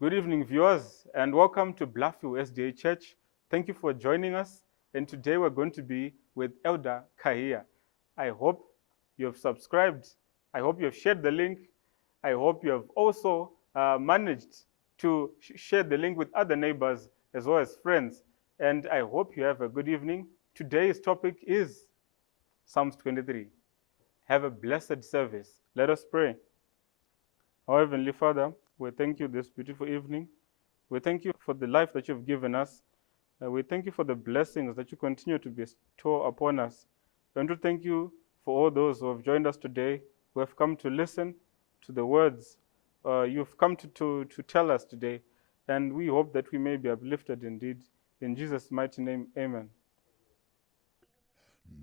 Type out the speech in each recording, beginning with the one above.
Good evening, viewers, and welcome to Bluffview SDA Church. Thank you for joining us. And today we're going to be with Elder Kahiya. I hope you have subscribed. I hope you have shared the link. I hope you have also managed to share the link with other neighbors as well as friends. And I hope you have a good evening. Today's topic is Psalms 23. Have a blessed service. Let us pray. Our Heavenly Father, we thank you this beautiful evening. We thank you for the life that you've given us. We thank you for the blessings that you continue to bestow upon us. We want to thank you for all those who have joined us today, who have come to listen to the words you've come to tell us today. And we hope that we may be uplifted indeed. In Jesus' mighty name, amen.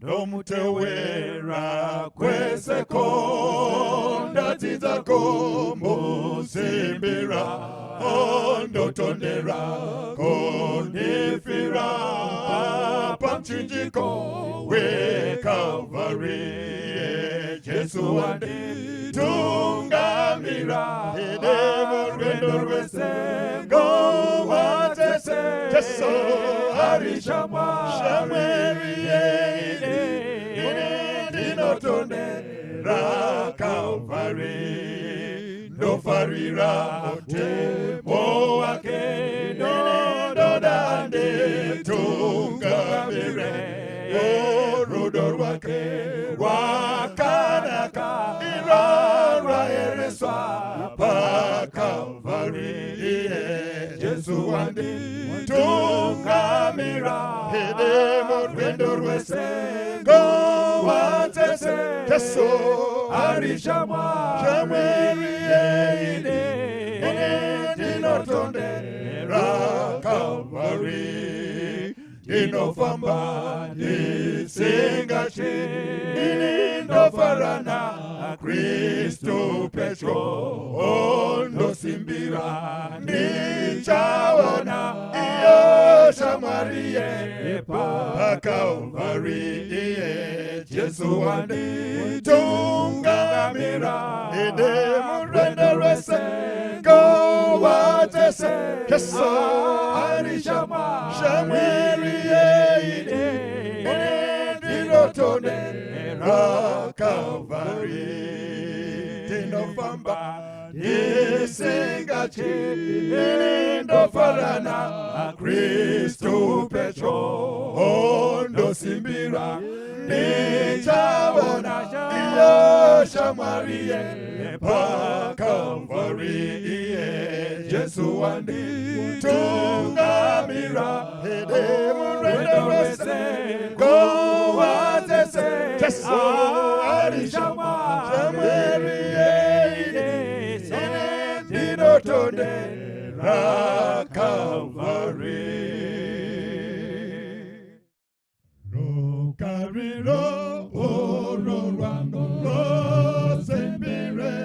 Nomutewera kwesekonda tizako musimbira ondotondera konifira pamchinjiko we Calvary Jesu wandi tungamira edemo rwendo rwese go watese Jesu harishama shamweri Ndine Calvary no farira motemo wake no dodande tungamire orudor wake wakanaka irara ereswa pa Calvary Jesu wandi tungamira edemo rwendo rwese go watese Jesu arishama shamweri dinotondera Calvary dinofamba disingachi dinofarana Kristo Petro ondosimbira ndichawana iyo shamwariye pa Calvary Jesu wandi tungamira edemu rwendo rwese go watese Jesu arishama shamweri dinotondera Calvary dinofamba disingachi dindofarana Kristo Petro ondosimbira Nichabona iyo shamwariye pa Calvary Jesu wandi tungamira edemu rwendo rwese go watese Jesu arishama shamweri dinotondera Calvary Cariro oro wangu sembire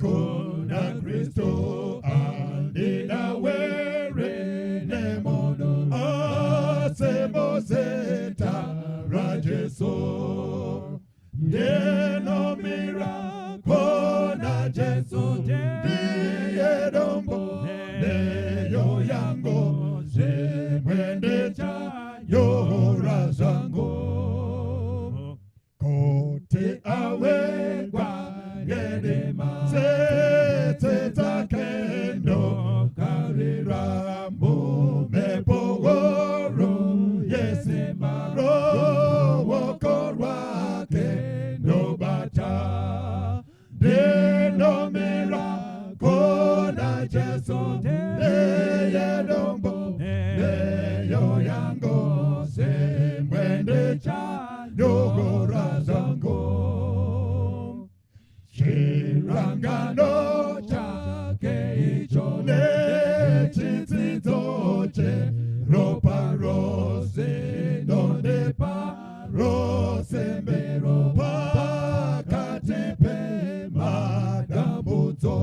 kuna Kristo andina were nemono aseboseta rajeso deno mira kona Jesu diye dombo neyo yango zemwende cha yora zango kote awe kwa gedema sete takendo karira mbume pogoro yesema rowo korwa kendo bata deno mira kona Jesu neye dombo neyo yango semwende cha yogora zango chirangano chake icho nechitsitoche ropa rose donde pa rose mbero pakatepe madabuto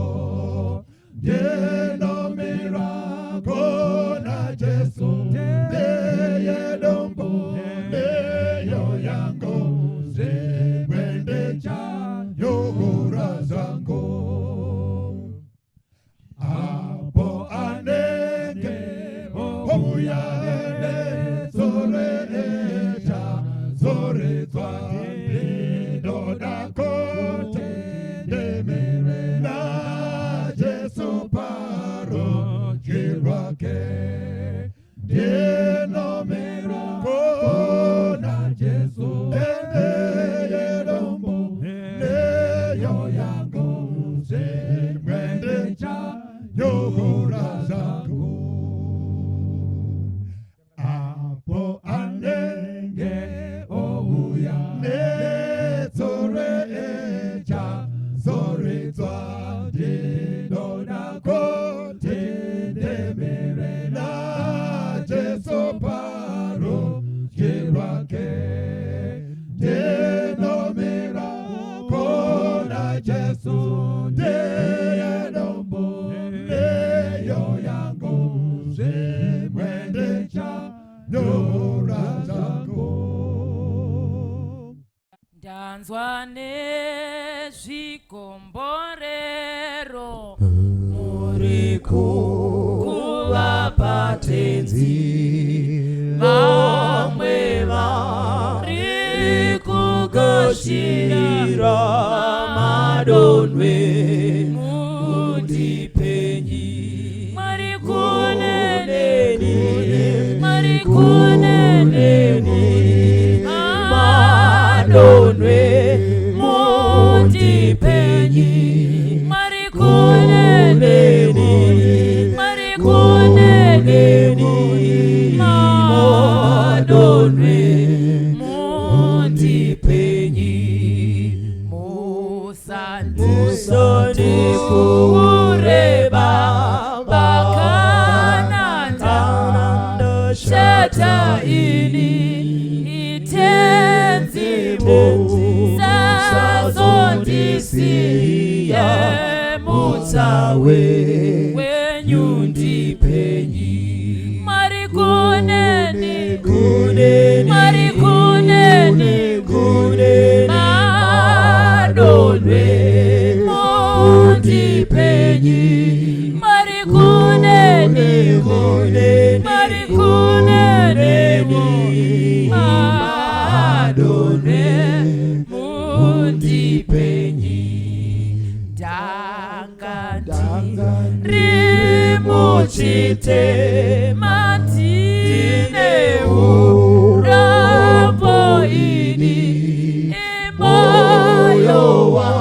Deno mira con auya zore eja zore twande doda kote demere na Jesu paro jirwake deno mero kona Jesu rombo neyo yangu zemwende cha yohora zangu apo anenge ouya ne zore eja zore twande dona kote demere na Jesu paro jirwake deno mera kona Jesu denombo neyo yangu zemwende cha nyora zangu Danzwane zvikomborero muriku kuvapatenzi vamwe vari kugoshira madonwe mundipenyi marikuneneni madonwe mundipenyi marikuneneni madonwe mundipenyi musandi kureba bakananda shata ini itenzimu sazondisiye mutawe wenyundipenyi marikuneni madonwe mundipenyi marikuneni madonwe mundipenyi dangandi rimuchite matine urambo ini imoyowa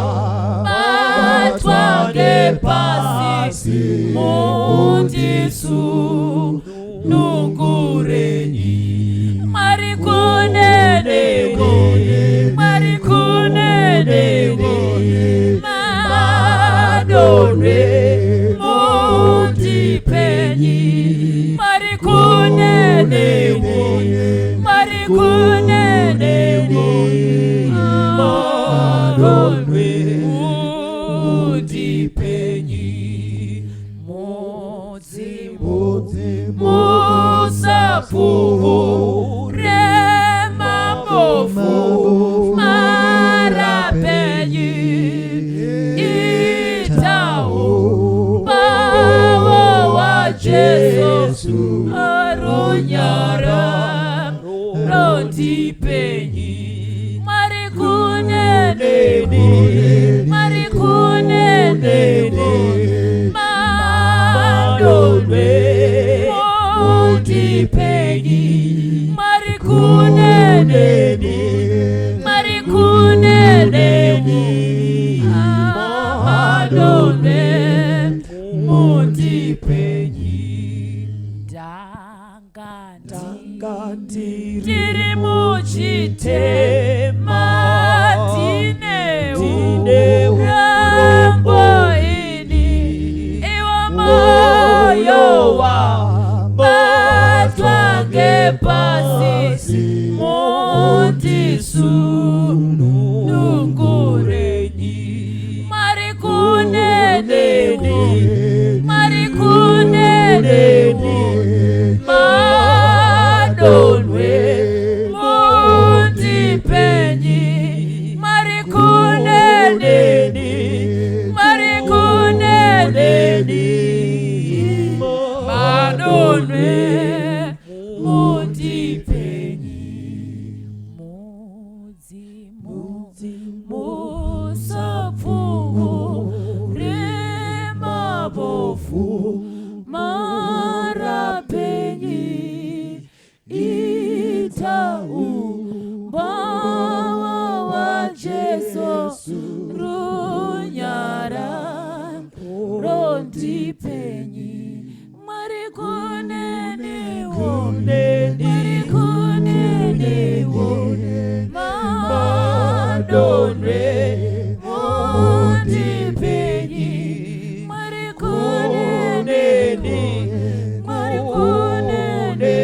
matwange pasi mundisu nungurenyi marikunene madonwe mundipenyi marikunene madonwe mundipenyi musafuhu remabofu marapenyi itau bawa wa Jesu arunyara rondipenyi marikunene madonwe mundipenyi marikunene madonwe mundipenyi dangandi tiri muchite matine urambo ini iwa mayowa matwange pasi mundisu nungurenyi marikunene madonwe mundipenyi marikunene madonwe marapenyi itaumbawa wa Jesu runyara rondipenyi marikuneniwo madonre mondipenyi marikuneni madonre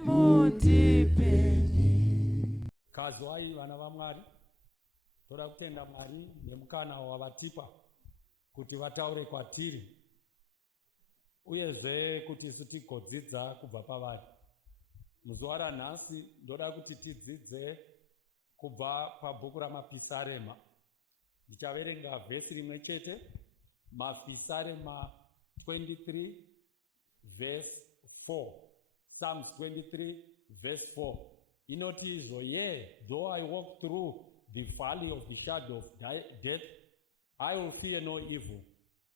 mondipenyi. Kazwai vana vaMwari, toda kutenda Mwari nemukana wavatipa kuti vataure kwatiri uyezve kuti isu tigodzidza kubva pavari. Muzuva ranhasi ndoda kuti tidzidze kubva pabhuku ramapisarema. Ndichaverenga vhesi rimwe chete, mapisarema 23 verse 4. Psalms 23 verse 4. Inoti izvo, yea, though I walk through the valley of the shadow of death, I will fear no evil,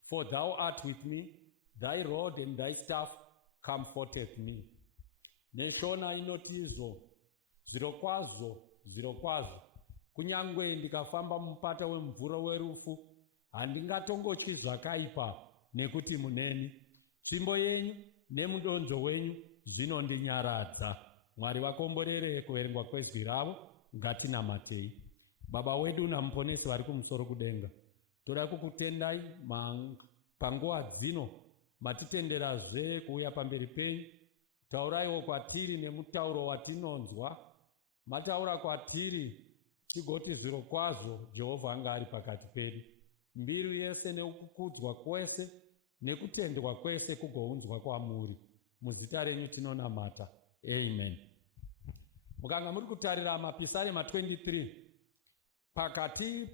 for thou art with me, thy rod and thy staff comforteth me. Neshona inoti izvo, zvirokwazvo, zvirokwazvo, kunyangwe ndikafamba mumupata wemvura werufu, handingatongotyi zvakaipa nekuti muneni. Tsvimbo yenyu nemudonzvo wenyu zvinondinyaradza. Mwari vakomborere kuverengwa kwezwi ravo, ngatinamatei. Baba wedu namuponesi vari kumusoro kudenga, toda kukutendai panguva dzino matitenderazve kuuya pamberi penyu. Tauraiwo kwatiri nemutauro watinonzwa. Mataura kwatiri tigoti zvirokwazvo Jehovha anga ari pakati pedu. Mbiru yese nekukudzwa kwese nekutendwa kwese kugounzwa kwamuri. Muzita renyu tinonamata. Amen. Mukanga muri kutarira mapisarema 23, pakati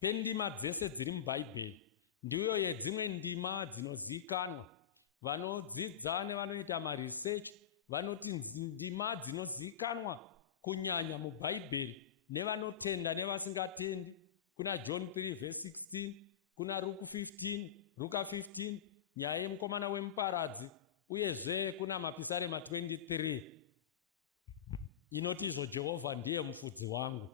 pendima dzese dziri mubhaibheri ndiyo yedzimwe ndima dzinozivikanwa. Vanodzidza nevanoita maresearch vanoti ndima dzinozivikanwa kunyanya mubhaibheri nevanotenda nevasingatendi. Kuna John 3 verse 16, kuna Luka 15, nyaya yemukomana wemuparadzi, uyezve kuna mapisarema 23 inoti izvo, Jehovha ndiye mufudzi wangu.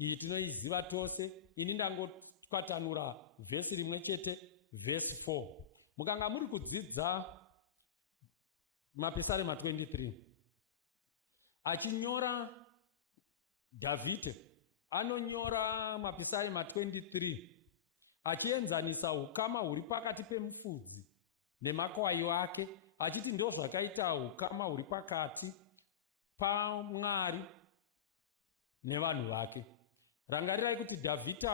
Iyi tinoiziva tose. Ini ndangokwatanura vhesi rimwe chete, vhesi 4. Mukanga muri kudzidza mapisarema 23, achinyora Dhavhidhi anonyora mapisarema 23 achienzanisa ukama huri pakati pemufudzi nemakwai wake, achiti ndo zvakaita ukama huri pakati paMwari nevanhu vake. Rangarirai kuti Dhavhidhi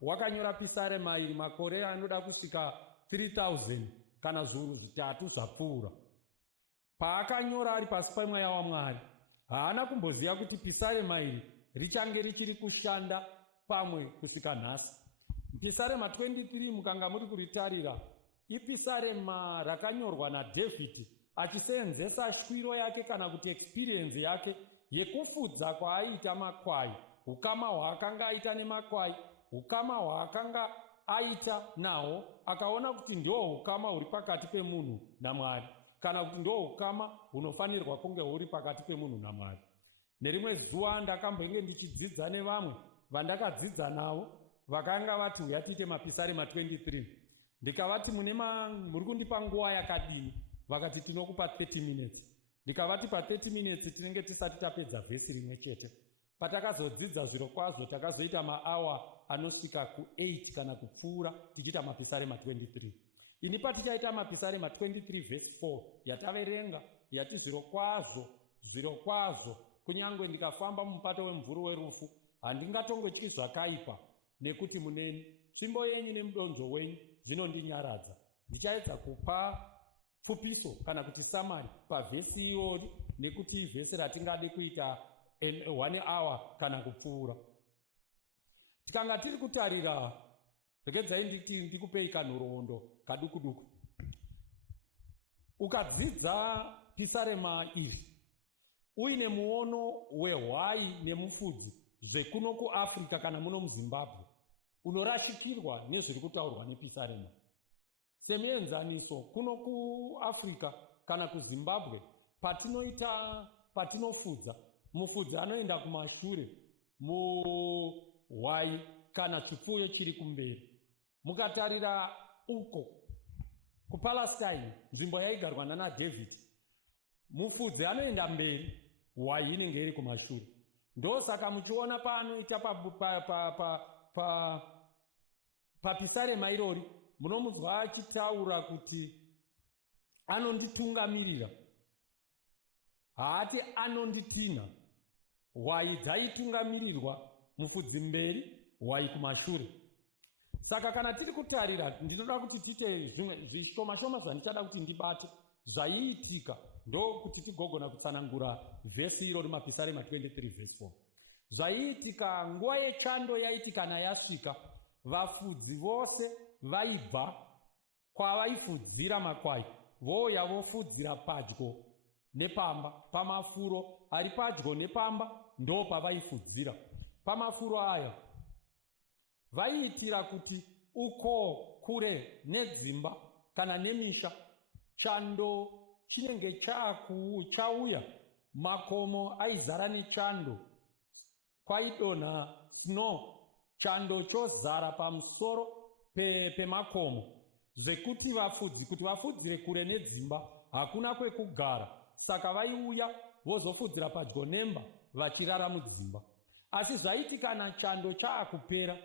wakanyora pisarema iri makore anoda kusvika 3000 kana zviuru zvitatu zvapfuura. Paakanyora ari pasi pemweya waMwari, haana kumboziva kuti pisarema iri richange richiri kushanda pamwe kusvika nhasi. Pisarema 23 mukanga muri kuritarira, ipisarema rakanyorwa naDhavhidhi achiseenzesa shwiro yake kana kuti experience yake yekufudza kwaaiita makwai, ukama hwaakanga aita nemakwai, ukama hwaakanga aita nawo, akaona kuti ndio ukama huri pakati pemunhu naMwari, kana kuti ndio ukama hunofanirwa kunge huri pakati pemunhu naMwari. Nerimwe zuva ndakambenge ndichidzidza nevamwe vandakadzidza navo, vakanga vati uya tiite mapisarema 23. Ndikavati muri kundipa nguva yakadini? Vakati tinokupa 30 minutes. Ndikavati pa 30 minutes tinenge tisati tapedza vhesi rimwe chete. Patakazodzidza zvirokwazvo takazoita maawa anosvika ku8 kana kupfuura tichiita mapisarema 23. Ini patichaita mapisarema 23 vhesi 4 yataverenga yati zvirokwazvo kunyangwe ndikafamba mumupato wemvura werufu handingatongotyi zvakaipa nekuti muneni. Tsvimbo yenyu nemudonzvo wenyu zvinondinyaradza. Ndichaedza kupa pfupiso kana kuti samari pavhesi iyori nekuti vhesi ratingade kuita 1 hour kana kupfuura. Tikanga tiri kutarira, regedzai ndikupei kanhoroondo kaduku. Ukadzidza pisarema iri uine muono wehwai nemufudzi zvekuno kuAfrica kana muno muZimbabwe, unorashikirwa nezviri kutaurwa nepisarema. Semuenzaniso, kuno kuAfrica kana kuZimbabwe, patinofudza, mufudzi anoenda kumashure muhwai kana chipfuyo chiri kumberi. Mukatarira uko kuPalestine, nzvimbo yaigarwa naDhavhidhi, mufudzi anoenda mberi, hwai inenge iri kumashure. Ndosaka muchiona paanoita papisarema irori, munomuzwa achitaura kuti anonditungamirira, haati anonditinha. Hwai dzaitungamirirwa, mufudzi mberi, hwai kumashure. Saka kana tiri kutarira, ndinoda kuti tiite zvimwe zvishoma-shoma zvandichada kuti ndibate zvaiitika, ndokuti tigogona kutsanangura vhesi iro rimapisarema 23 vhesi 4. Zvaiitika nguva yechando yaiti kana yasvika, vafudzi vose vaibva kwavaifudzira makwai vouya vofudzira padyo nepamba. Pamafuro ari padyo nepamba ndo pavaifudzira. Pamafuro aya vaiitira kuti uko kure nedzimba kana nemisha, chando chinenge chauya, makomo aizara nechando, kwaidonha snow, chando chozara pamusoro pemakomo, zvekuti kuti vafudzire kure nedzimba hakuna kwekugara. Saka vaiuya vozofudzira padyo nemba vachirara mudzimba. Asi zvaiti kana chando chaakupera,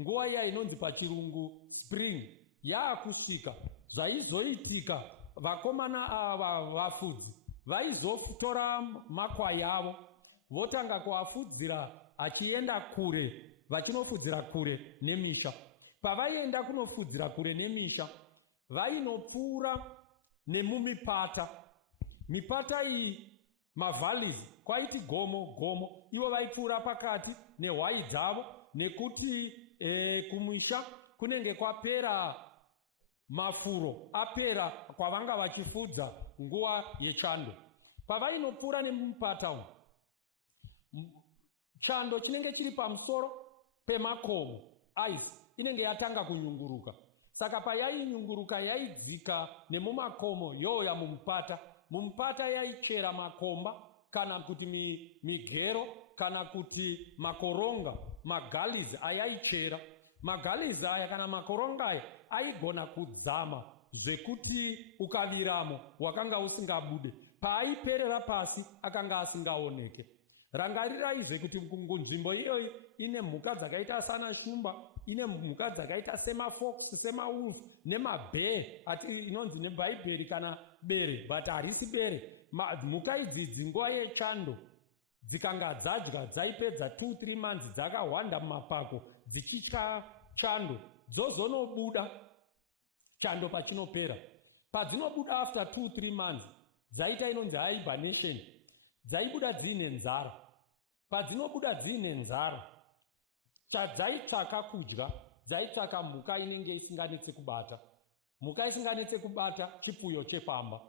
nguva iya inonzi pachirungu spring yaakusvika, zvaizoitika vakomana ava vafudzi vaizotora makwai avo votanga kuafudzira achienda kure, vachinofudzira kure nemisha. Pavaienda kunofudzira kure nemisha, vainopfuura nemumipata. Mipata iyi, mavalleys, kwaiti gomo, ivo vaipfuura pakati nehwai dzavo, nekuti kumisha kunenge kwapera mafuro, apera kwavanga vachifudza nguva yechando. Pavainopfuura nemumupata umu, chando chinenge chiri pamusoro pemakomo, ice inenge yatanga kunyunguruka. Saka payainyunguruka yaidzika nemumakomo yoya mumupata. Mumupata yaichera makomba kana kuti migero kana kuti makoronga, magalizi ayaichera. Magalizi aya kana makoronga aya aigona kudzama zvekuti ukaviramo wakanga usingabude. Paaiperera pasi akanga asingaoneke. Rangarirai kuti nzvimbo iyoyi ine mhuka dzakaita sana shumba, ine mhuka dzakaita semafox, semawolf nemabhee, inonzi nebhaibheri kana bere, but harisi bere. Mhuka idzi nguva yechando dzikanga dzadya, dzaipedza 2-3 months dzakahwanda mumapako dzichitya chando, dzozonobuda chando pachinopera. Padzinobuda after 2-3 months dzaita inonzi hibernation, dzaibuda dziine nzara. Padzinobuda dziine nzara, chadzaitsvaka kudya, dzaitsvaka mhuka inenge isinganetse kubata. Mhuka isinganetse kubata chipfuyo chepamba.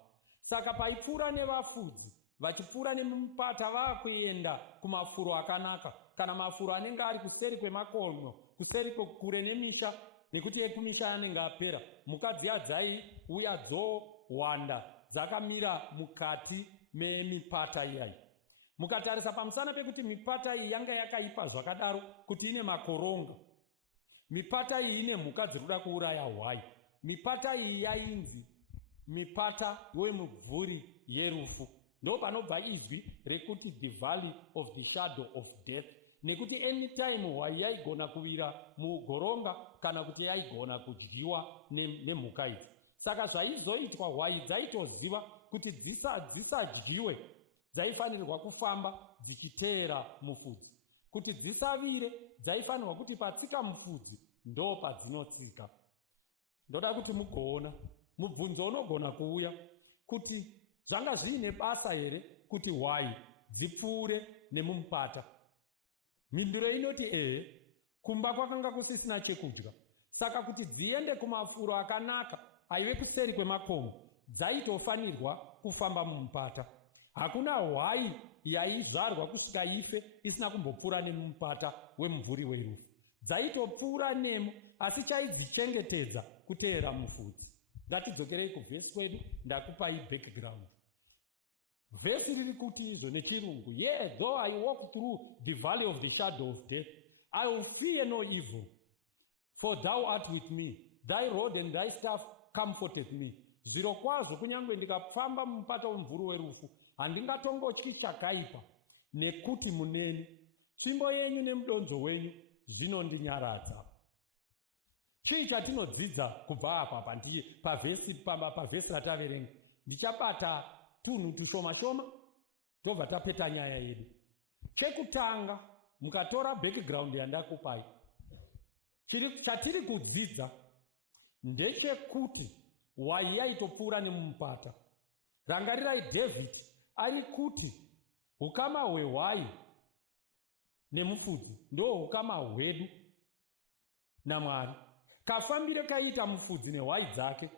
Saka paipfuura nevafudzi vachipfuura nemupata vaakuenda kumafuro akanaka, kana mafuro anenge ari kuseri kwemakomo, kuseri kure nemisha, nekuti ekumisha anenge apera. Mhuka dziya dzaiuya dzohwanda dzakamira mukati memipata iyayi. Mukatarisa pamusana pekuti mipata iyi yanga yakaipa zvakadaro kuti ine makoronga, mipata iyi ine mhuka dziri kuda kuuraya hwai, mipata iyi yainzi mipata wemumvuri yerufu. Ndo panobva izwi rekuti the valley of the shadow of death, nekuti anytime hwai yaigona kuvira mugoronga kana kuti yaigona kudyiwa nemhuka idzi. Saka zvaizoitwa, hwai dzaitoziva kuti dzisadyiwe, dzaifanirwa kufamba dzichiteera mufudzi. Kuti dzisavire, dzaifanirwa kuti patsika mufudzi ndo padzinotsika. Ndoda kuti mugoona mubvunzo unogona kuuya kuti zvanga zviine basa here kuti hwai dzipfuure nemumupata. Mhinduro inoti ehe, kumba kwakanga kusisina chekudya. Saka kuti dziende kumafuro akanaka aive kuseri kwemakomo, dzaitofanirwa kufamba mumupata. Hakuna hwai yaizvarwa kusvika ife isina kumbopfuura nemumupata wemumvuri werufu. dzaitopfuura nemo, asi chaidzichengetedza kuteera mufudzi. Ngatidzokerei kuvhesi kwedu, ndakupai background. Vhesi riri kuti izvo nechirungu, yea, though I walk through the valley of the shadow of death, I will fear no evil, for thou art with me. Thy rod and thy staff comforteth me. Zvirokwazvo kunyange ndikafamba mumupata womumvuri werufu, handingatongotyi chakaipa, nekuti muneni. Tsvimbo yenyu nemudonzo wenyu zvinondinyaradza. Chii chatinodzidza kubva apa pavhesi rataverenga? Ndichabata tunhu tushoma-shoma, tobva tapeta nyaya yedu. Chekutanga, mukatora background yandakupai, chatiri kudzidza ndechekuti wai yaitopfuura nemumupata. Rangarirai David ari kuti ukama hwehwai nemufudzi ndo ukama hwedu naMwari. Kafambire kaita mufudzi nehwai dzake,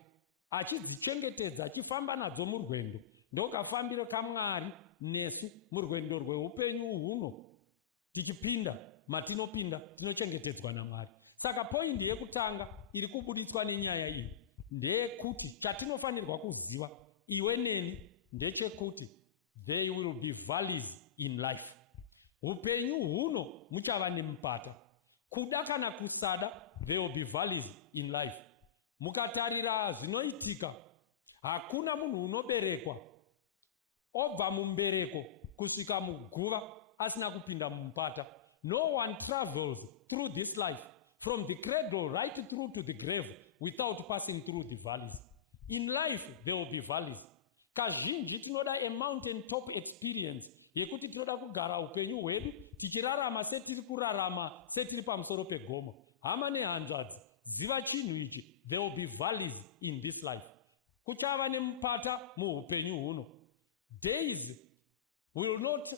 achidzichengetedza, achifamba nadzo murwendo, ndo kafambire kaMwari nesu murwendo rweupenyu huno. Tichipinda matinopinda tinochengetedzwa naMwari. Saka poindi yekutanga iri kubuditswa nenyaya iyi ndeyekuti chatinofanirwa kuziva iwe neni ndechekuti there will be valleys in life. Upenyu huno muchava nemupata. Kuda kana kusada, there will be valleys in life. Mukatarira zvinoitika, hakuna munhu unoberekwa obva mumbereko kusvika muguva asina kupinda mumupata. No one travels through this life from the cradle right through to the grave without passing through the valleys. In life there will be valleys. Kazhinji tinoda a mountain top experience yekuti tinoda kugara upenyu hwedu tichirarama setiri kurarama setiri pamusoro pegomo. Hama nehanzvadzi, ziva chinhu ichi, there will be valleys in this life. Kuchava nemupata muupenyu huno. Days will not,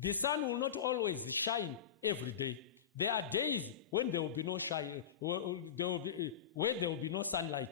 the sun will not always shine every day. There are days when there will be no shine, where there will be no sunlight.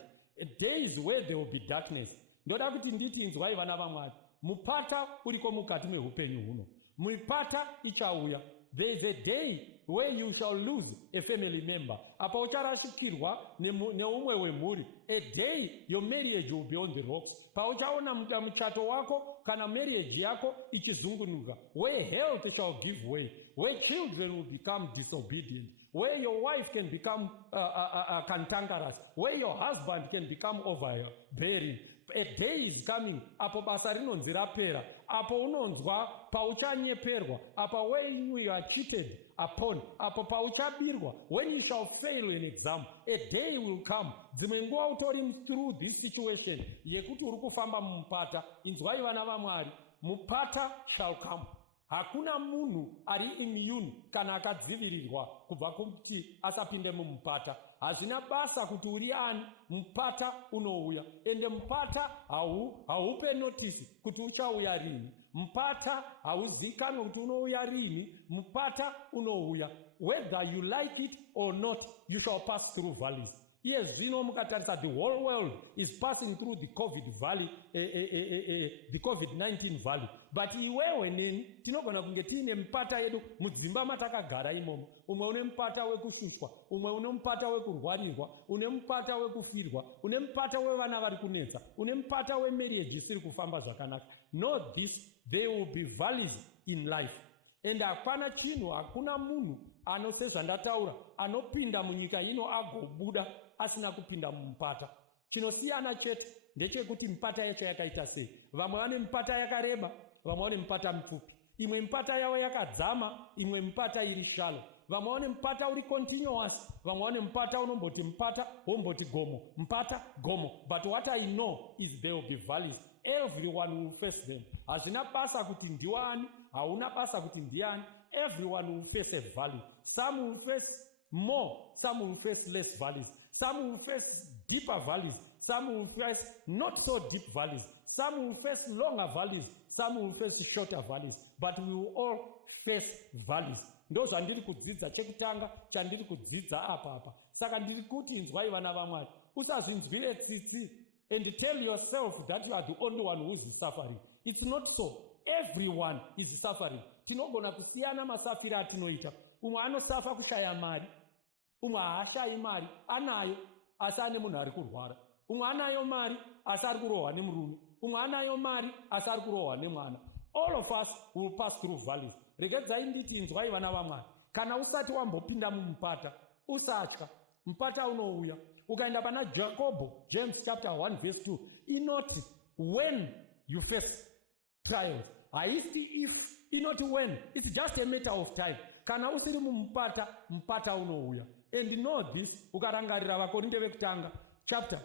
Days where there will be darkness. Ndoda kuti nditi inzwai vana vaMwari, mupata uriko mukati mehupenyu huno. Mupata ichauya. There is a day where you shall lose a family member. Apa ucharashikirwa neumwe wemhuri. A day your marriage will be on the rocks. Pa uchaona muchato wako kana marriage yako ichizungunuka. Where health shall give way. Where children will become disobedient. Where your wife can become cantankerous. Where your husband can become overbearing. A day is coming, apo basa rinonzi rapera, apo unonzwa pauchanyeperwa, apo when you are cheated upon, apo pauchabirwa, when you shall fail an exam, a day will come. Dzimwe nguva utori through this situation yekuti uri kufamba mumupata, inzwai vana vaMwari, mupata shall come. Hakuna munhu ari immune kana akadzivirirwa kubva kuti asapinde mumupata. Hazvina basa kuti uri ani, mupata unouya. Ende mupata haupe notice kuti uchauya rini. Mupata hauzikanwi kuti unouya rini. Mupata unouya. Whether you like it or not, you shall pass through valleys. Yes, zvino mukatarisa, the whole world is passing through the COVID valley, the COVID-19 valley. But iwewe neni, tinogona kunge tiine mupata yedu mudzimba matakagara imomo. Umwe une mupata wekushushwa, umwe une mupata wekurwarirwa, une mupata wekufirwa, une mupata wevana vari kunetsa, une mupata wemarriage isiri kufamba zvakanaka. Know this, there will be valleys in life. And hapana chinhu, hakuna munhu sezvandataura anopinda munyika ino agobuda asina kupinda mumupata. Chinosiyana chete ndechekuti mipata yacho yakaita sei. Vamwe vane mipata yakareba, vamwe vane mipata mipfupi. Imwe mipata yavo yakadzama, imwe mipata iri shallow. Vamwe vane mupata uri continuous, vamwe vane mupata unomboti mupata womboti gomo, mupata gomo. But what I know is there will be valleys. Everyone will face them. Hazvina basa kuti ndiwani, hauna basa kuti ndiani. Everyone will face a valley. Some will face more, some will face less valleys. Some will face deeper valleys. Some will face not so deep valleys. Some will face longer valleys. Some will face shorter valleys. But we will all face valleys. Ndo zvandiri kudzidza chekutanga chandiri kudzidza apa. Saka ndiri kuti inzwai vana vaMwari, usazvinzwire tsitsi and tell yourself that you are the only one who is suffering. It's not so. Everyone is suffering. Tinogona kusiyana masafiro atinoita. Umwe anosafa kushaya mari, umwe haashayi mari, anayo asi ane munhu ari kurwara. Umwe anayo mari asi ari kurohwa nemurume. Umwe anayo mari asi ari kurohwa nemwana. All of us will pass through valleys. Regedzai nditi inzwai vana vaMwari. Kana usati wambopinda mumupata, usatya. Mupata unouya. Ukaenda pana Jacobo, James chapter 1 verse 2, inoti when you face trials, haisi if, inoti when, it's just a matter of time. Kana usiri mumupata, mupata unouya. And know this, ukarangarira vakorinde vekutanga chapter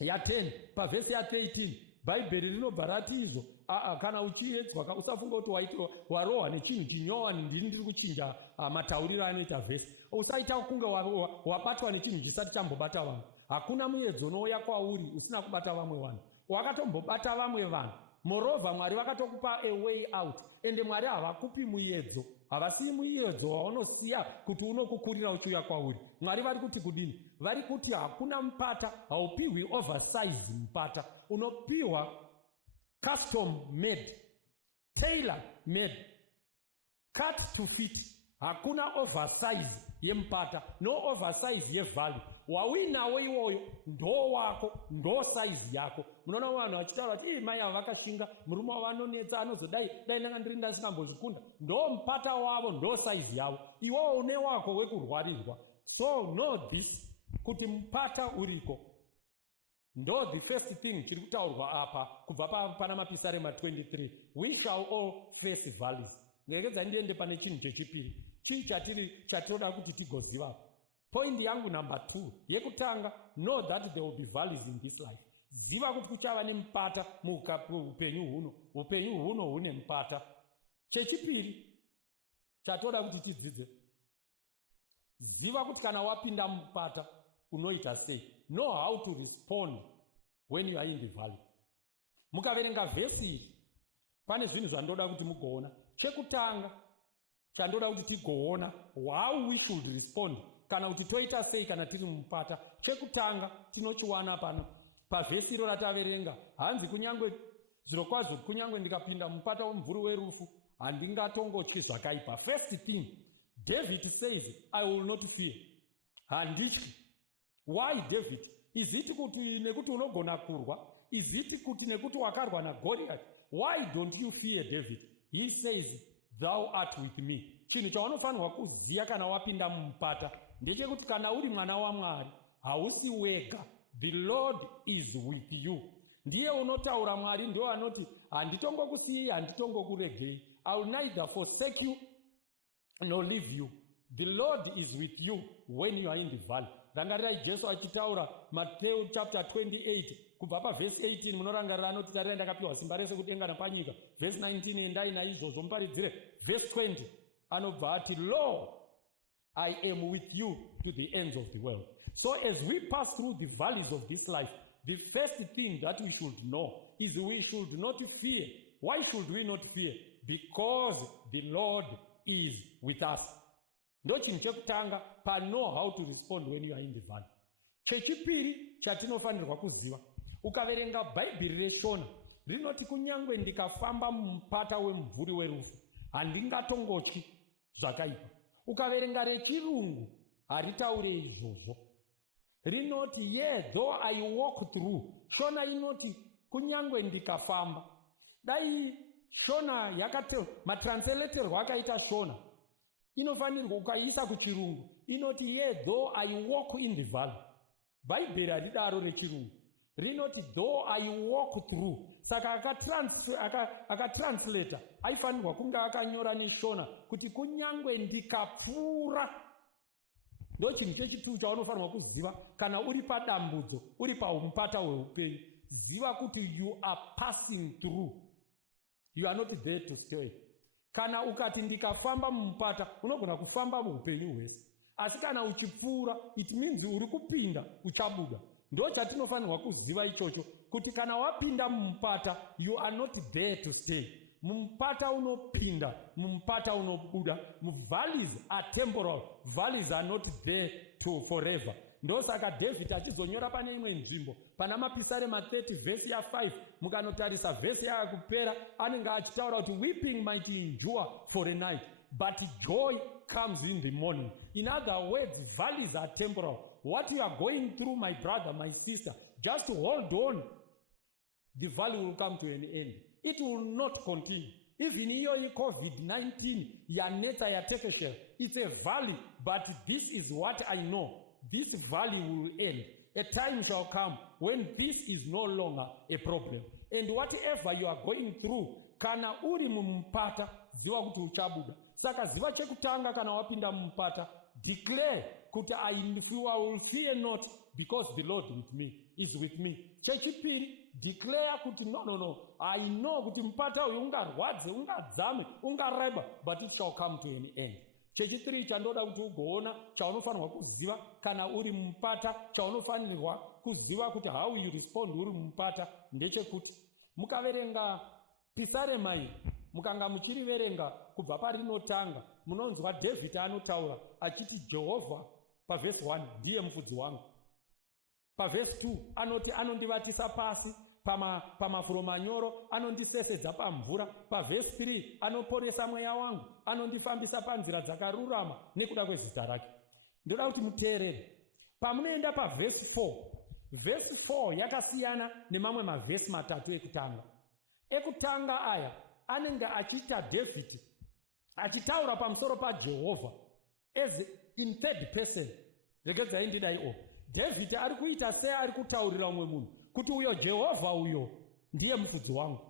ya 10 pavhesi ya 13, bhaibheri rinobva rati izvo, kana uchiedzwa usafunga kuti warohwa nechinhu chinyowani. Ndini ndiri kuchinja matauriro anoita vhesi. Usaita kunge wabatwa nechinhu chisati chambobata vanhu. Hakuna muedzo unouya kwauri usina kubata vamwe vanhu. Wakatombobata vamwe vanhu. Moreover, Mwari vakatokupa a way out. Ende Mwari havakupi muedzo, havasii muedzo waunosiya kuti unokukurira uchiuya kwauri. Mwari vari kuti kudini? Vari kuti hakuna mupata, haupiwi oversize mupata. Unopiwa custom made, tailor made, cut to fit. Hakuna oversize yemupata, no oversize yevhali. Wawinawo iwoyo ndo wako, ndo size yako. Munoona vanhu vachitaura kuti mai ava vakashinga, murume wavanonetsa anozodai dai ndanga ndiri ndasingambozvikunda. Ndo mupata wavo, ndo size yavo. Iwowo une wako wekurwarirwa. So know this, kuti mupata uriko. Ndo the first thing chiri kutaurwa apa kubva pana mapisarema 23. We shall all face valleys. Ngerekedza ndiende pane chinhu chechipiri. Chii chatinoda kuti tigoziva. Point yangu number 2 yekutanga, know that there will be valleys in this life. Ziva kuti kuchava nemupata muupenyu huno. Upenyu huno hune mupata. Chechipiri chatoda kuti tidzidze, ziva kuti kana wapinda mupata unoita sei. Know how to respond when you are in the valley. Mukaverenga vhesi iyi pane zvinhu zvandoda kuti mugoona. Chekutanga chandoda kuti tigoona how we should respond kana kuti toita sei kana tiri mupata. Chekutanga tinochiwana pano pavhesi iro rataverenga. Hanzi kunyange zvirokwazvo, kunyange ndikapinda mupata womumvuri werufu handingatongotyi zvakaipa. First thing, David says, I will not fear. Handityi. Why David? Is it kuti nekuti unogona kurwa? Is it kuti nekuti wakarwa naGoliath? Why don't you fear David? He says, thou art with me. Chinhu chaunofanirwa kuziya kana wapinda mumupata ndechekuti kana uri mwana waMwari hausi wega. The Lord is with you. Ndiye unotaura Mwari, ndio anoti handitongokusiyei, handitongokuregei. I will neither forsake you nor leave you. The Lord is with you when you are in the valley. Rangarirai Jesu achitaura Matthew chapter 28 kubva pavhesi 18. Munorangarira anoti tarira ndakapiwa simba rese kudenga napanyika. Vhesi 19, endai naizvozvo muparidzire. Vhesi 20 anobva ati, lo, I am with you to the ends of the world. So as we pass through the valleys of this life, the first thing that we should know is we should not fear. Why should we not fear? Because the Lord is with us. Ndo chinhu chekutanga pa know how to respond when you are in the valley. Chechipiri chatinofanirwa kuziva, ukaverenga bhaibheri reshona rinoti kunyange ndikafamba mumupata wemumvuri werufu handingatongotyi zvakaipa. Ukaverenga rechirungu haritaure izvozvo. Rinoti, yeah, though I walk through. Shona inoti kunyange ndikafamba. Dai shona matranslatorwa akaita shona inofanirwa ukaisa kuchirungu inoti, yeah, though I walk in the valley. Bhaibheri haridaro rechirungu. Rinoti though I walk through. Saka akatranslata aifanirwa kunge akanyora neshona kuti kunyange ndikapfuura. Ndo chinhu chechitu chaunofanirwa kuziva kana uri padambudzo, uri pamupata hweupenyu. Ziva kuti you are passing through. You are not there to stay. Kana ukati ndikafamba mumupata, unogona kufamba muupenyu hwese. Asi kana uchipfuura, it means uri kupinda, uchabuda. Ndo chatinofanirwa kuziva ichocho, kuti kana wapinda mumupata, you are not there to stay. Mumupata unopinda, mumupata unobuda. Valleys are temporal. Valleys are not there to forever. Ndo saka David achizonyora pane imwe nzvimbo pana mapisarema 30 vhesi ya5 mukanotarisa vhesi yakupera anenge achitaura kuti weeping might endure for a night but joy comes in the morning. In other words, valleys are temporal. What you are going through, my brother, my sister, just hold on. The valley will come to an end. It will not continue. Even in COVID-19, yaneta yatekeshe, it's a valley, but this is what I know. This valley will end. A time shall come when this is no longer a problem. And whatever you are going through, kana uri mumpata, ziwa kuti uchabuda. Saka ziva chekutanga kana wapinda mumpata, declare kuti I will fear not because the Lord with me is with me. Chechipiri, declare kuti no. I know kuti mpata uyu ungarwadze, ungadzame, ungareba, but it shall come to an end. Chechitiri chandoda kuti ugoona chaunofanirwa kuziva kana uri mumpata, chaunofanirwa kuziva kuti how you respond uri mumpata ndechekuti mukaverenga Pisarema iyi, mukanga muchiriverenga kubva parinotanga, munonzwa David anotaura achiti Jehovha pavhesi 1 ndiye mufudzi wangu. Pavhesi 2 anoti anondivatisa pasi pamafuro manyoro, anondisesedza pamvura. Pavhesi 3 anoporesa mweya wangu, anondifambisa panzira dzakarurama nekuda kwezita rake. Ndoda kuti muteerere. Pamunoenda pavhesi 4, vhesi 4 yakasiyana nemamwe mavhesi matatu ekutanga. Ekutanga aya anenge achiita David achitaura pamusoro paJehovha as in third person. Regedzai ndidai David ari kuita sei ari kutaurira umwe munhu kuti uyo Jehovha uyo ndiye mufudzi wangu,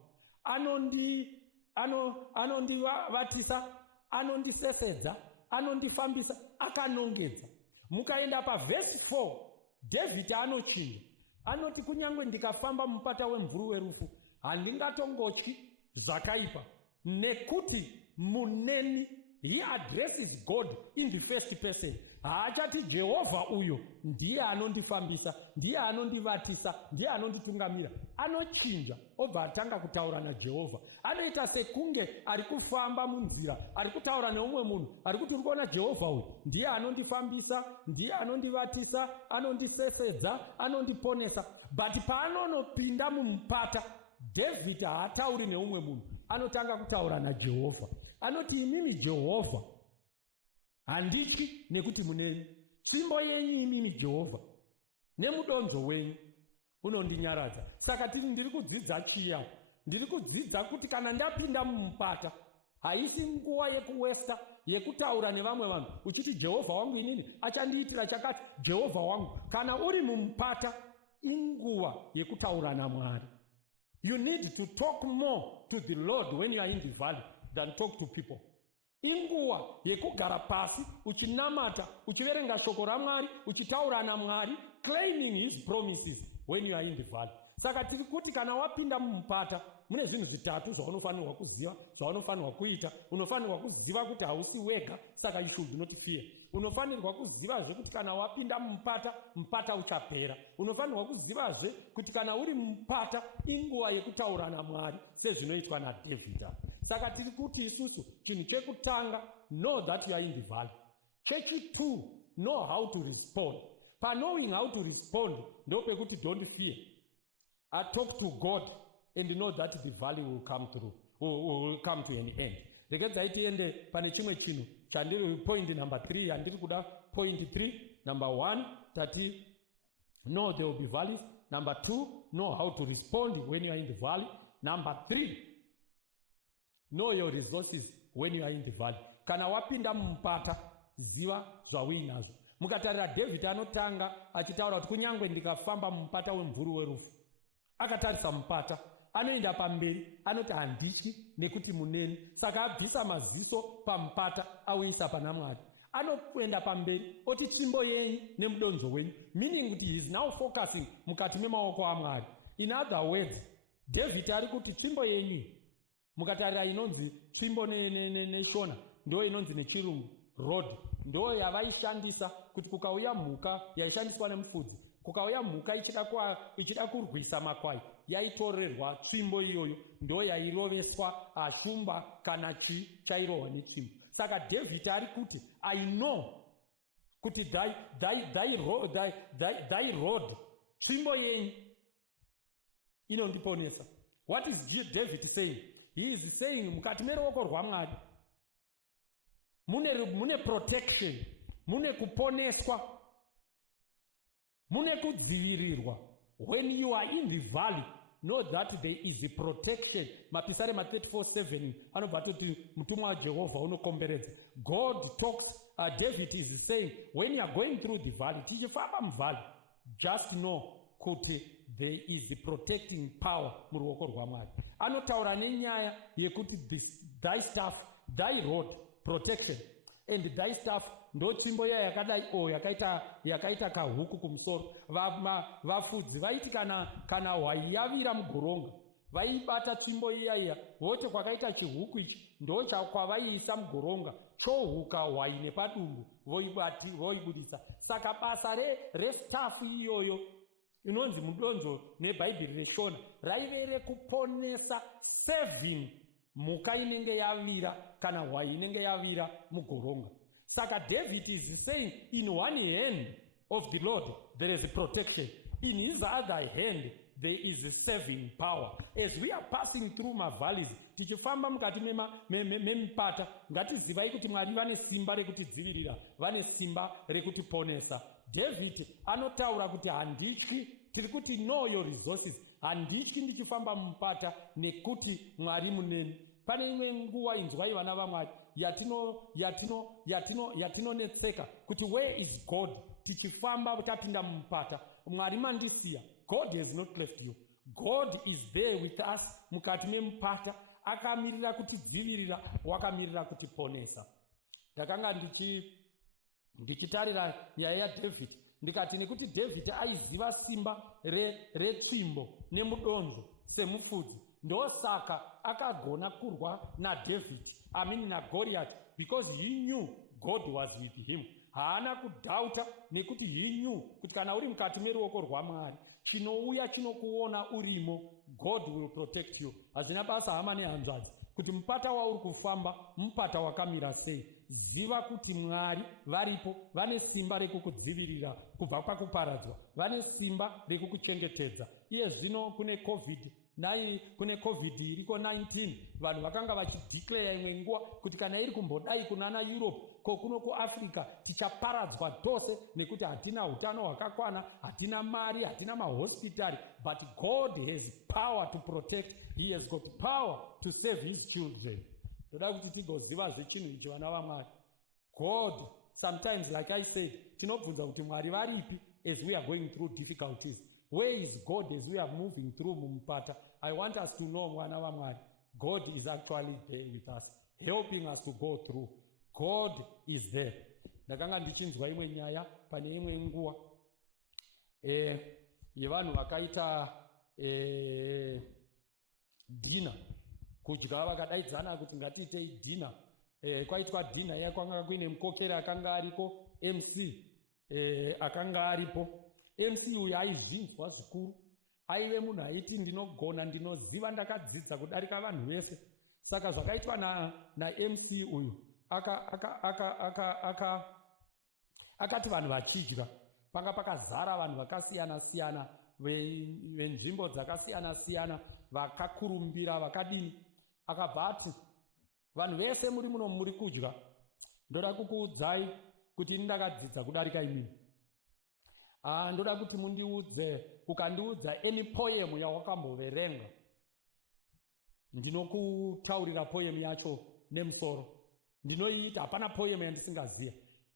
anondivatisa, anondisesedza, anondifambisa, akanongedza. Mukaenda pavhesi 4, David anochinja, anoti kunyangwe ndikafamba mupata wemvuru werufu handingatongotyi zvakaipa, nekuti muneni. He addresses God in the first person. Haachati Jehovha uyo ndiye anondifambisa, ndiye anondivatisa, ndiye anonditungamira. Anochinja obva atanga kutaura naJehovha. Anoita sekunge ari kufamba munzira, ari kutaura neumwe munhu, ari kuti urikuona Jehovha uyu ndiye anondifambisa, ndiye anondivatisa, anondisesedza, anondiponesa. But paanonopinda mumupata, David haatauri neumwe munhu, anotanga kutaura naJehovha. Anoti imimi Jehovha handityi nekuti muneni, tsvimbo yenyu imimi Jehovha nemudonzo wenyu unondinyaradza. Saka tiri ndiri kudzidza chiya, ndiri kudzidza kuti kana ndapinda mumupata haisi nguva yekuwesta, yekutaura nevamwe vanhu uchiti Jehovha wangu inini achandiitira chakati. Jehovha wangu, kana uri mumupata inguva yekutaura naMwari. You need to talk more to the Lord when you are in the valley than talk to people. Inguva yekugara pasi uchinamata, uchiverenga shoko raMwari, uchitaura naMwari, claiming his promises when you are in the valley. Saka tiri kuti kana wapinda mumupata mune zvinhu zvitatu zvaunofanirwa kuziva, zvaunofanirwa kuita. Unofanirwa kuziva kuti hausi wega, saka you should not fear. Unofanirwa kuzivazve kuti kana wapinda mumupata, mupata uchapera. Unofanirwa kuzivazve kuti kana uri mumupata inguva yekutaura naMwari sezvinoitwa naDhavhidhi. Saka tiri kuti isusu chinhu chekutanga, know that you are in the valley. Chechi2, know how to respond. Pa knowing how to respond ndopekuti don't fear. I talk to God and know that the valley will come through, will come to an end. Regedzai tiende pane chimwe chinhu chandiri point number 3, handiri kuda point 3. Number 1, tati know there will be valleys. Number 2, know how to respond when you are in the valley. Number 3, know your resources when you are in the valley. Kana wapinda mumupata, ziva zvauinazvo. Mukatarira David anotanga achitaura kuti kunyangwe ndikafamba mumupata wemvuru werufu. Akatarisa mupata, anoenda pamberi, anoti handityi nekuti muneni. Saka abvisa maziso pamupata, auisa pana Mwari. Anoenda pamberi, oti tsvimbo yenyu nemudonzo wenyu. Meaning kuti he is now focusing mukati memaoko aMwari. In other words, David ari kuti tsvimbo yenyu, mukatarira inonzi tsvimbo neshona, ndo inonzi nechirungu road, ndo yavaishandisa kuti kukauya mhuka yaishandiswa nemufudzi, kukauya mhuka ichida kurwisa makwai, yaitorerwa tsvimbo iyoyo, ndo yairoveswa shumba kana chairohwa netsvimbo. Saka David ari kuti I know kuti thy road, tsvimbo yenyu inondiponesa. What is David saying? He is saying mukati meruoko rwaMwari mune protection, mune kuponeswa, mune kudzivirirwa. When you are in the valley, know that there is a protection. Mapisarema 34:7 anobva kuti mutumwa waJehovha unokomberedza. God talks, David is saying, when you are going through the valley, tichifamba muvalley, just know kuti there is a protecting power muruoko rwaMwari. Anotaura nenyaya yekuti thy staff, thy rod, protection, and thy staff ndo tsvimbo iya yakadai yakaita kahuku kumusoro. Vafudzi vaiti kana hwai yavira mugoronga, vaibata tsvimbo iya vote kwakaita chihuku ichi ndo kwavaiisa mugoronga, chohuka hwai nepadumbu voibudisa. Saka basa restaff iyoyo inonzi mudonzo nebhaibheri reshona raive rekuponesa 7 mhuka inenge yavira kana hwai inenge yavira mugoronga. Saka David is saying, in one hand of the Lord there is protection, in his other hand there is saving power. As we are passing through my valleys, tichifamba mukati memipata, ngatizivai kuti Mwari vane simba rekutidzivirira, vane simba rekutiponesa. David anotaura kuti handityi, tiri kuti know your resources, handityi ndichifamba mumupata nekuti Mwari muneni. Pane imwe nguva inzwai vana vaMwari yatinonetseka kuti where is God, tichifamba tapinda mumupata, Mwari mandisiya. God has not left you. God is there with us mukati memupata, akamirira kutidzivirira, wakamirira kutiponesa. Ndakanga ndichitarira nyaya yaDavid, ndikati nekuti David aiziva simba retsvimbo nemudonzo semufudzi, ndosaka akagona kurwa naDavid, naGoliath, because he knew God was with him. Haana kudhauta nekuti he knew kuti kana uri mukati meruoko rwaMwari, chinouya chinokuona urimo, God will protect you. Hazina basa hama nehanzvadzi kuti mupata wauri kufamba mupata wakamira sei. Ziva kuti Mwari varipo, vane simba rekukudzivirira kubva pakuparadzwa, vane simba rekukuchengetedza. Iye zvino kune covid iriko 19, vanhu vakanga vachideclare imwe nguva kuti kana iri kumbodai kunana Europe kokuno kuAfrica tichaparadzwa tose nekuti hatina utano hwakakwana, hatina mari, hatina mahospitari. But God has power to protect. He has got power to save his children. Toda kuti tigoziva zvechinhu ichi vana vaMwari. God, sometimes like I said, tinobvunza kuti Mwari varipi as we are going through difficulties. Where is God as we are moving through mumupata? I want us to know, mwana vaMwari, God is actually there with us, helping us to go through. God is there. Ndakanga ndichinzwa imwe nyaya pane imwe nguva yevanhu vakaita dinner, kudya vakadaidzana kuti ngatiitei dinner. Kwaitwa dinner yakwanga kuine mukokeri akanga ariko, MC akanga aripo. MC uyu aizvinzwa zvikuru, aive munhu aiti ndinogona, ndinoziva, ndakadzidza kudarika vanhu vese. Saka zvakaitwa naMC uyu akati vanhu vachidya panga pakazara vanhu vakasiyana-siyana venzvimbo dzakasiyana-siyana, vakakurumbira, vakadini. Akabva ati vanhu vese muri muno muri kudya, ndoda kukuudzai kuti ini ndakadzidza kudarika imini. Ndoda kuti mundiudze, ukandiudza any poem yawakamboverenga, ndinokutaurira poem yacho nemusoro. Ndinoiita, hapana poem yandisingaziva.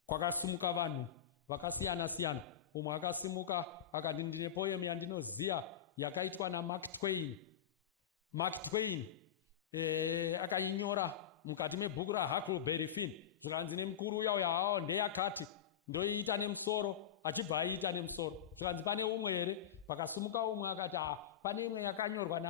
Kwakasimuka vanhu vakasiyana-siyana. Umwe akasimuka akati ndine poem yandinoziva yakaitwa naMark Twain. Mark Twain akainyora mukati mebhuku raHuckleberry Finn. Zvikanzi nemukuru uya hawo ndeyakati, ndoiita nemusoro, achibva aiita nemusoro. Zvikanzi pane umwe here, pakasimuka umwe akati pane imwe yakanyorwa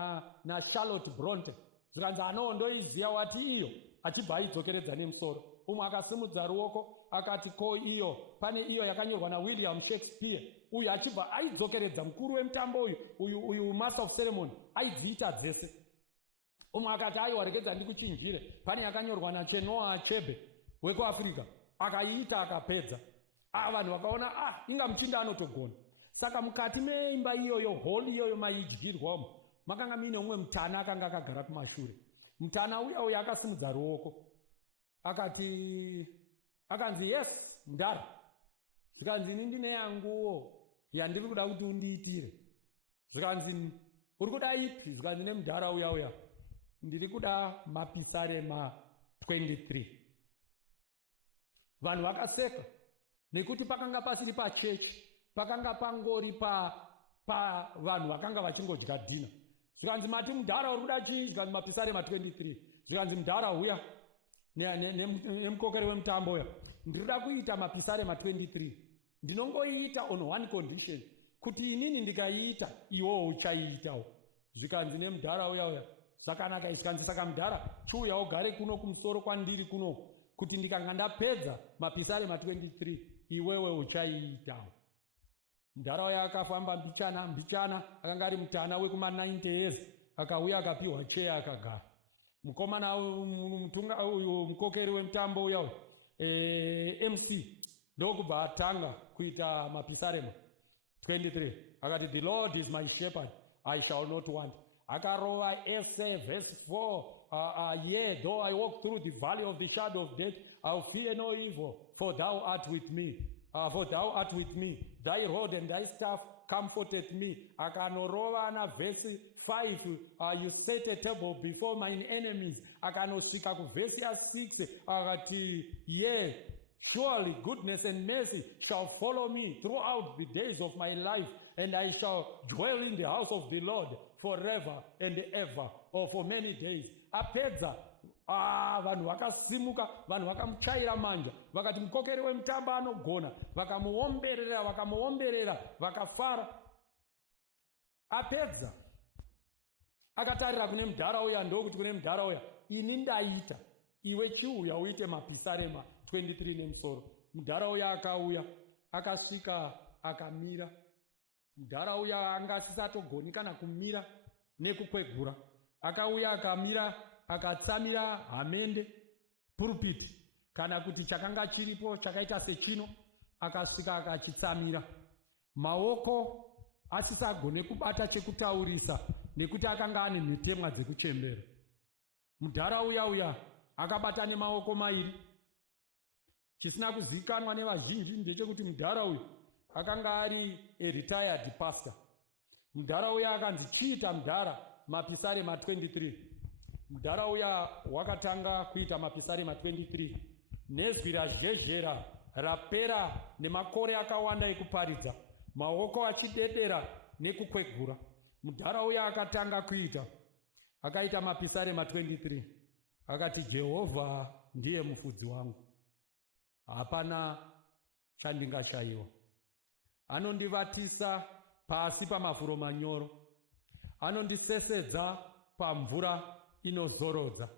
naCharlotte Bronte. Zvikanzi ndoiziva wati iyo, achibva aidzokeredza nemusoro. Umwe akasimudza ruoko akati ko iyo, pane iyo yakanyorwa naWilliam Shakespeare. Uyu achibva aidzokeredza, mukuru wemutambo uyu master of ceremony aidziita dzese. Umwe akati aiwa regedza ndikuchinjire, pane yakanyorwa naChinua Achebe wekuAfrica, akaiita akapedza. Vanhu vakaona inga muchinda anotogona. Saka mukati meimba iyoyo, hall iyoyo maidyirwamo, makanga mine umwe mutana akanga akagara kumashure. Mutana uya akasimudza ruoko akanzi yes mudhara, zvikanzi ini ndine yanguwo yandiri kuda kuti undiitire. Zvikanzi uri kuda ipi? Zvikanzi nemudhara uya ndiri kuda mapisarema 23. Vanhu vakaseka nekuti pakanga pasiri pachechi, pakanga pangori pa vanhu vakanga vachingodya dhina. Zvikanzi mati mudhara uri kuda chii? Zvikanzi mapisarema 23. Zvikanzi mudhara uya nemukokeri wemutambo uya, ndiri kuda kuita mapisarema 23. Ndinongoiita on one condition, kuti inini ndikaiita iwowo uchaiitawo. Zvikanzi nemudhara uya zvakanaka. Zvikanzi saka mudhara chiuya ugare kuno kumusoro kwandiri kuno, kuti ndikanga ndapedza mapisarema 23 iwewe uchaiitawo. Mudhara uya akafamba mbichana, akanga ari mutana wekuma 90 years, akauya akapiwa cheya akagara. Mukomana mutunga uyu mukokeri wemutambo uya MC ndokubva atanga kuita mapisarema 23. Akati the Lord is my shepherd, I shall not want. Akarova Esther verse 4, yea, though I walk through the valley of the shadow of death, I'll fear no evil, for thou art with me. Thy rod and thy staff comforted me. Akanorova na verse 5, you set a table before mine enemies. Akanosvika kuverse 6, akati yea, surely goodness and mercy shall follow me throughout the days of my life, and I shall dwell in the house of the Lord forever and ever, or for many days. Apedza vanhu vakasimuka, vanhu vakamuchaira manja, vakati mukokeri wemutambo anogona, vakamuomberera, vakafara. Apedza akatarira kune mudhara uya, ndokuti kune mudhara uya, ini ndaita, iwe chiuya uite mapisarema 23 nemusoro. Mudhara uya akauya, akasvika akamira. Mudhara uya anga asisatogoni kana kumira nekukwegura. Akauya akamira, akatsamira hamende, pulpiti, kana kuti chakanga chiripo chakaita sechino, akasvika akachitsamira. Maoko asisagone kubata chekutaurisa nekuti akanga ane mhetemwa dzekuchembera. Mudhara uya akabata nemaoko mairi. Chisina kuzikanwa nevazhinji ndechekuti mudhara uyu akanga ari retired pastor. Mudhara uya akanzi chiita mudhara mapisarema 23. Mudhara uya wakatanga kuita mapisarema 23 nezwi razhezhera rapera nemakore akawanda ekuparidza, maoko achidedera nekukwegura. Mudhara uya akatanga kuita, akaita mapisarema 23. Akati Jehovha ndiye mufudzi wangu, hapana chandingashayiwa. Anondivatisa pasi pamafuro manyoro, anondisesedza pamvura inozorodza,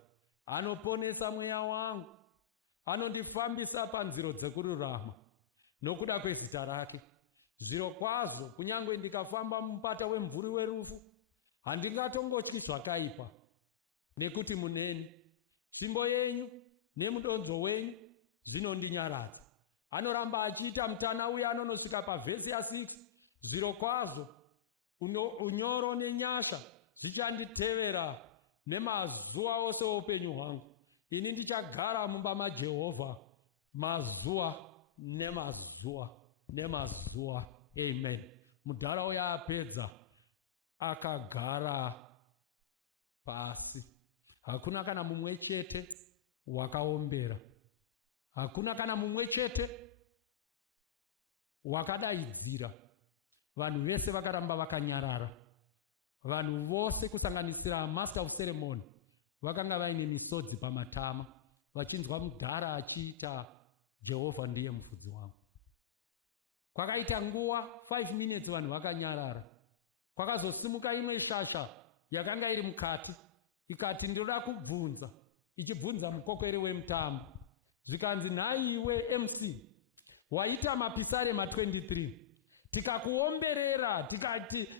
anoponesa mweya wangu, anondifambisa panziro dzekururama nokuda kwezita rake. Zvirokwazvo kunyange ndikafamba mumupata wemvuri werufu, handingatongotyi zvakaipa, nekuti muneni tsvimbo yenyu nemudonzo wenyu zvinondinyaradza. Anoramba achiita mutana uya anonosvika pavhesi ya6, zvirokwazvo unyoro nenyasha zvichanditevera nemazuva ose oupenyu hwangu. Ini ndichagara mumba maJehovha mazuva nemazuva. Amen. Mudhara uya apedza akagara pasi. Hakuna kana mumwe chete wakaombera, hakuna kana mumwe chete wakadaidzira. Vanhu vese vakaramba vakanyarara. Vanhu vose kusanganisira master of ceremony vakanga vaine misodzi pamatama, vachinzwa mudhara achiita Jehovha ndiye mufudzi wangu. Kwakaita nguva 5 minutes vanhu vakanyarara. Kwakazosimuka imwe shasha yakanga iri mukati, ikati ndinoda kubvunza, ichibvunza mukokeri wemutambo. Zvikanzi nhaiwe MC waita mapisarema 23, tikakuomberera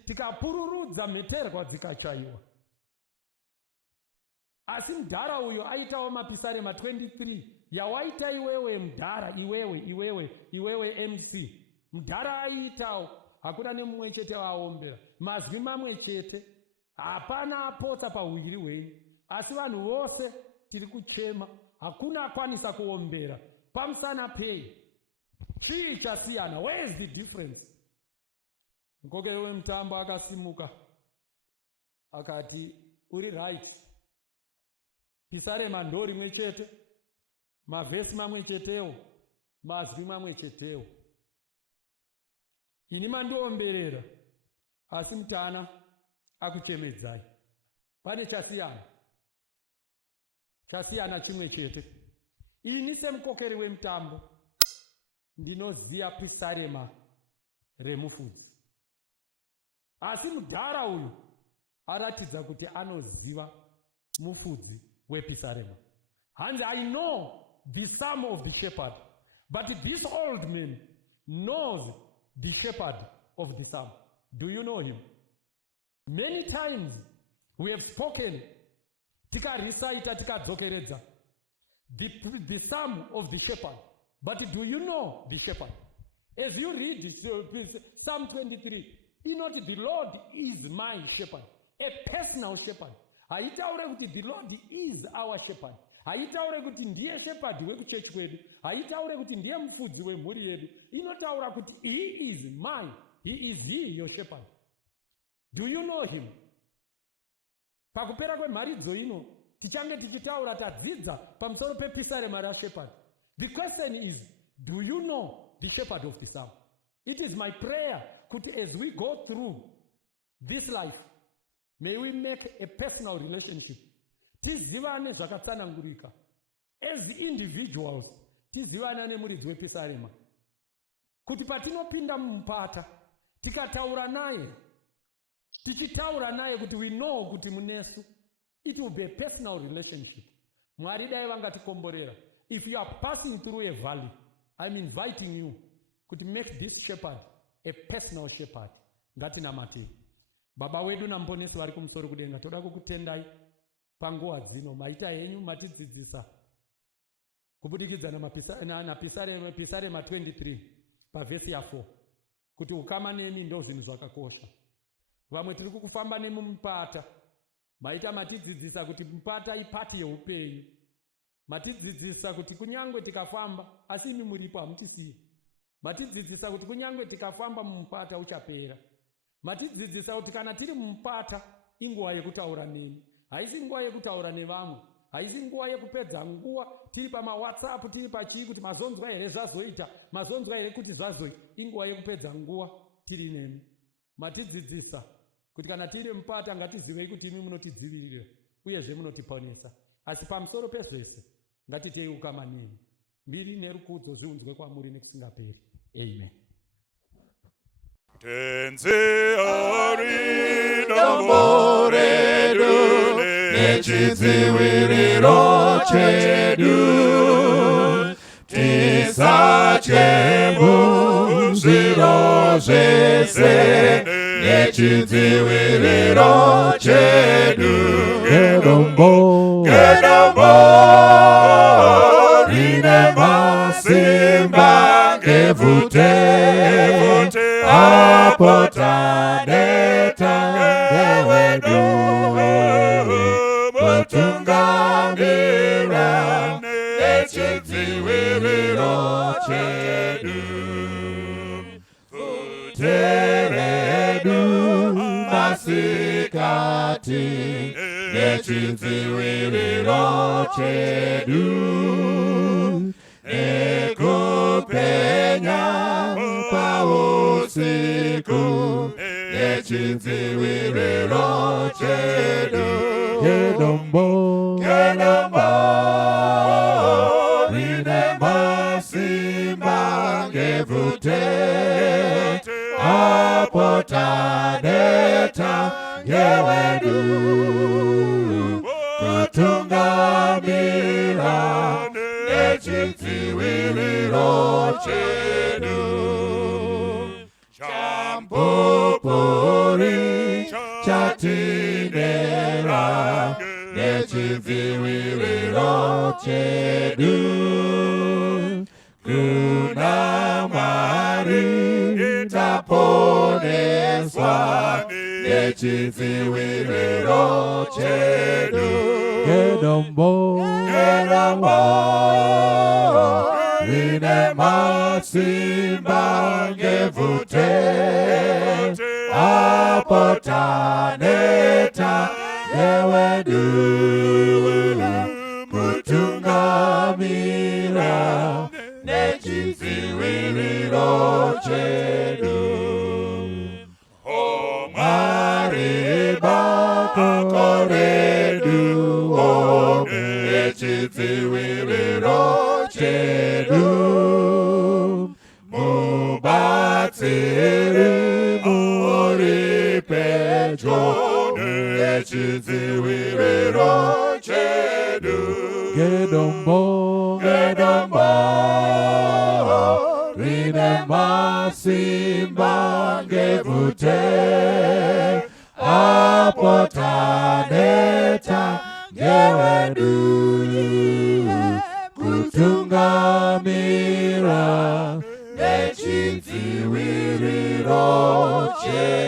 tikapururudza mheterwa dzikachayiwa. Asi mudhara uyo aitawo mapisarema 23 yawaita iwewe mudhara, iwewe MC. Mudhara aitawo, hakuna nemumwe chete waaombera, mazwi mamwe chete, hapana apotsa pahwiri hwenyu. Asi vanhu vose tiri kuchema, hakuna akwanisa kuombera pamusana pei. Chii chasiyana? Where is the difference? Mukokeri wemutambo akasimuka akati, uri right, Pisarema ndo rimwe chete, mavhesi mamwe chetewo, mazwi mamwe chetewo. Ini mandiomberera, asi mutana akuchemedzai. Pane chasiyana. Chasiyana chimwe chete. Ini semukokeri wemutambo ndinoziya Pisarema remufudzi. Asi mudhara uyu aratidza kuti anoziva mufudzi wePisarema. And I know the psalm of the shepherd, but this old man knows the shepherd of the psalm. Do you know him? Many times we have spoken, tikarecita, tikadzokeredza the psalm of the shepherd. But do you know the shepherd? As you read Psalm 23, you know the Lord is my shepherd, a personal shepherd. Haitaure kuti the Lord is our shepherd. Haitaure kuti ndiye shepherd wekuchechi kwedu. Haitaure kuti ndiye mufudzi wemhuri yedu. Inotaura kuti he is mine. He your shepherd. Do you know him? Pakupera kwemharidzo ino tichange tichitaura tadzidza pamusoro pePisarema rashepherd. The question is, do you know the shepherd of the psalm? It is my prayer that as we go through this life, may we make a personal relationship. Tizivane zvakatsanangurika. As individuals, tizivane nemuridzi wePisarema. Kuti patinopinda mumupata, tikataura naye, tichitaura naye kuti we know kuti munesu, it will be a personal relationship. Mwari dai vangatikomborera. If you are passing through a valley, I'm inviting you to make this shepherd a personal shepherd. Ngatinamate. Baba wedu na mponesi vari kumusoro kudenga, toda kukutendai panguva dzino, maita henyu matidzidzisa kubudikidza na Pisarema 23 pavhesi ya 4 kuti ukama nemi ndo zvinhu zvakakosha. Vamwe tiri kufamba nemumupata, maita matidzidzisa kuti mupata ipati yeupenyu. Matidzidzisa kuti kunyangwe tikafamba asi imi muripo hamutisiyi. Matidzidzisa kuti kunyangwe tikafamba mumupata uchapera. Matidzidzisa kuti kana tiri mumupata inguva yekutaura nemi, haisi nguva yekutaura nevamwe, haisi nguva yekupedza nguva tiri pamaWhatsApp, tiri pachii kuti mazonzwa here zvazoita, mazonzwa here kuti zvazoi. Inguva yekupedza nguva tiri nemi. Matidzidzisa kuti kana tiri mupata ngatizivei kuti imi munotidzivirira uyezve munotiponesa. Asi pamusoro pezvese ngatitei ukama nemi. Mbiri nerukudzo zviunzwe kwamuri nekusingaperi. Amen. Tenzi ari namboredu nechidziviriro chedu, tisatye muzviro zvese nechidziviriro chedu. Gedombo rine masimba ngevute, apota deta ngewedu, mutungamira nechidziviriro chedu. Futeredu masikati nechidziviriro chedu, nekupenya pausiku nechidziviriro chedu. Gedombo rine masimba ngevute, apota deta ngewedu, kutungamira nechidziviriro chedu. Champopori chatinera nechidziviriro chedu, kuna Mwari taponeswa nechidziviriro chedu. Gedombo, rine masimba ngevute, apotaneta gewedu, kutungamira nechidziwiriro chedu. Koredu nechidziwiriro chedu, mubatsiri muri pedyo nechidziwiriro chedu. Gedombo, rine masimba ngevute, apotaneta gewedu, kutungamira nechidziwiriro chedu.